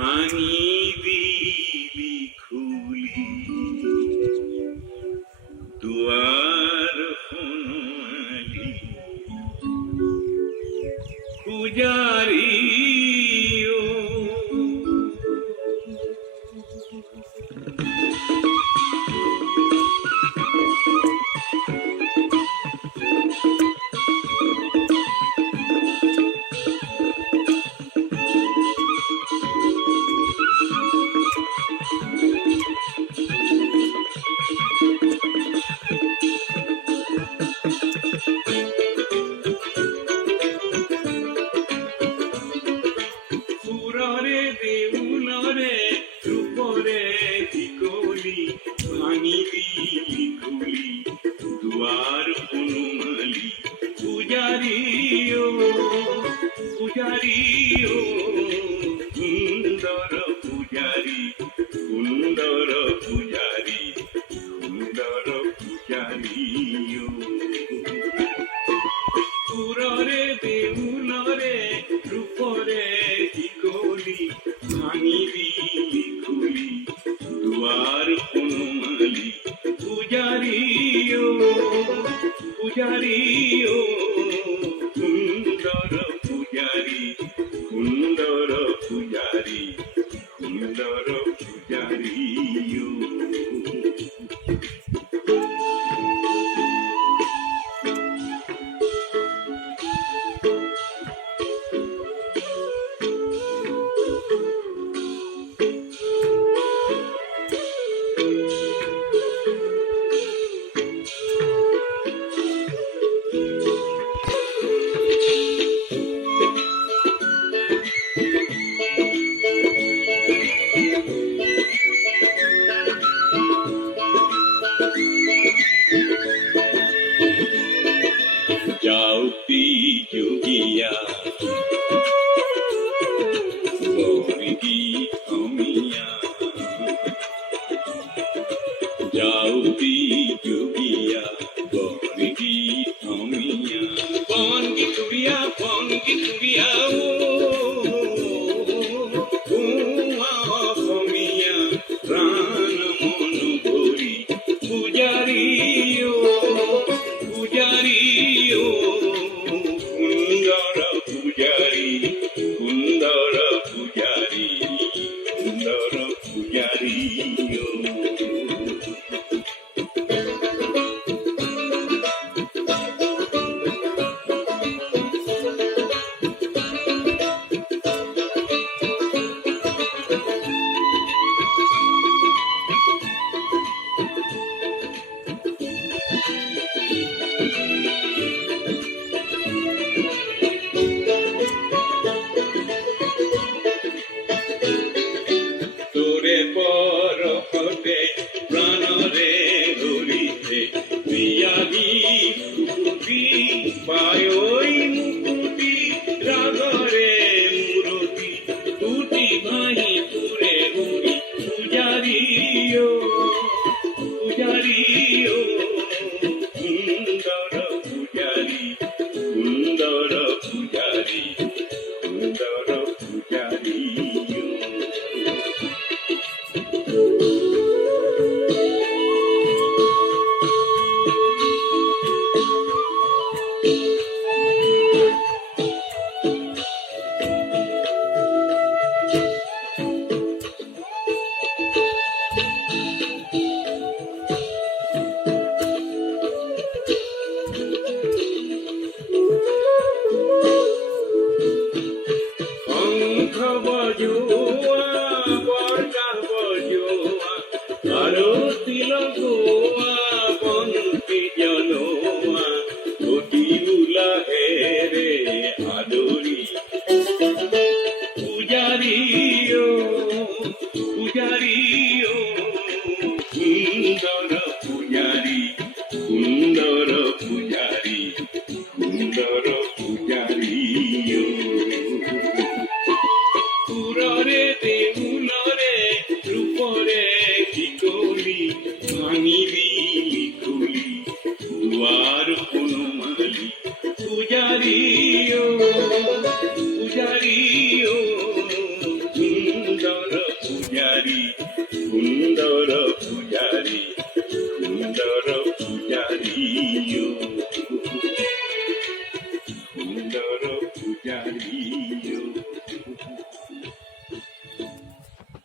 ভাঙি দিলি খুলি দুয়ার সোণালী পূজারি ও পুররে দেউলরে রূপরে টিকলি ভাঙি দিলি খুলি দুয়ার সোণালী পূজারি ও পূজারি ও সুন্দর পূজারি সুন্দর পূজারি সুন্দর পূজারি ও পুররে দেউলরে রূপরে টিকলি ভাঙি দিলি খুলি দুয়ার সোণালী পূজারি ও পূজারি ও সুন্দর পূজারি সুন্দর পূজারি সুন্দর পূজারি ও যাও যোগিয়া বরিদি অমিয়া যাও যোগিয়া বরিদি অমিয়া বনগি তুরিয়া ও অমিয়া প্রাণ মন ভরি পূজারি ও পূজারি ও সুন্দর পূজারি সুন্দর পূজারি সুন্দর পূজারি ও তোরে পর হতে প্রাণরে ধরিতে পিয়ালি মুকুটি পায়ই মুকুটি রাগরে মূরতি দুটি ভাই পুরে উড়ি পূজারি ও পূজারি ও সুন্দর পূজারি সুন্দর পূজারি সুন্দর পূজারি ও বজুয়া বরকা বজুয়া আরতি লগোয়া বন্তি জলোয়া ঘটি বুলা হেরে আদরি পূজারি ও পূজারি ও সুন্দর পূজারি সুন্দর পূজারি সুন্দর পূজারি ও পুররে দেউলরে রূপরে টিকলি ভাঙি দিলি খুলি দুয়ার সোণালী পূজারি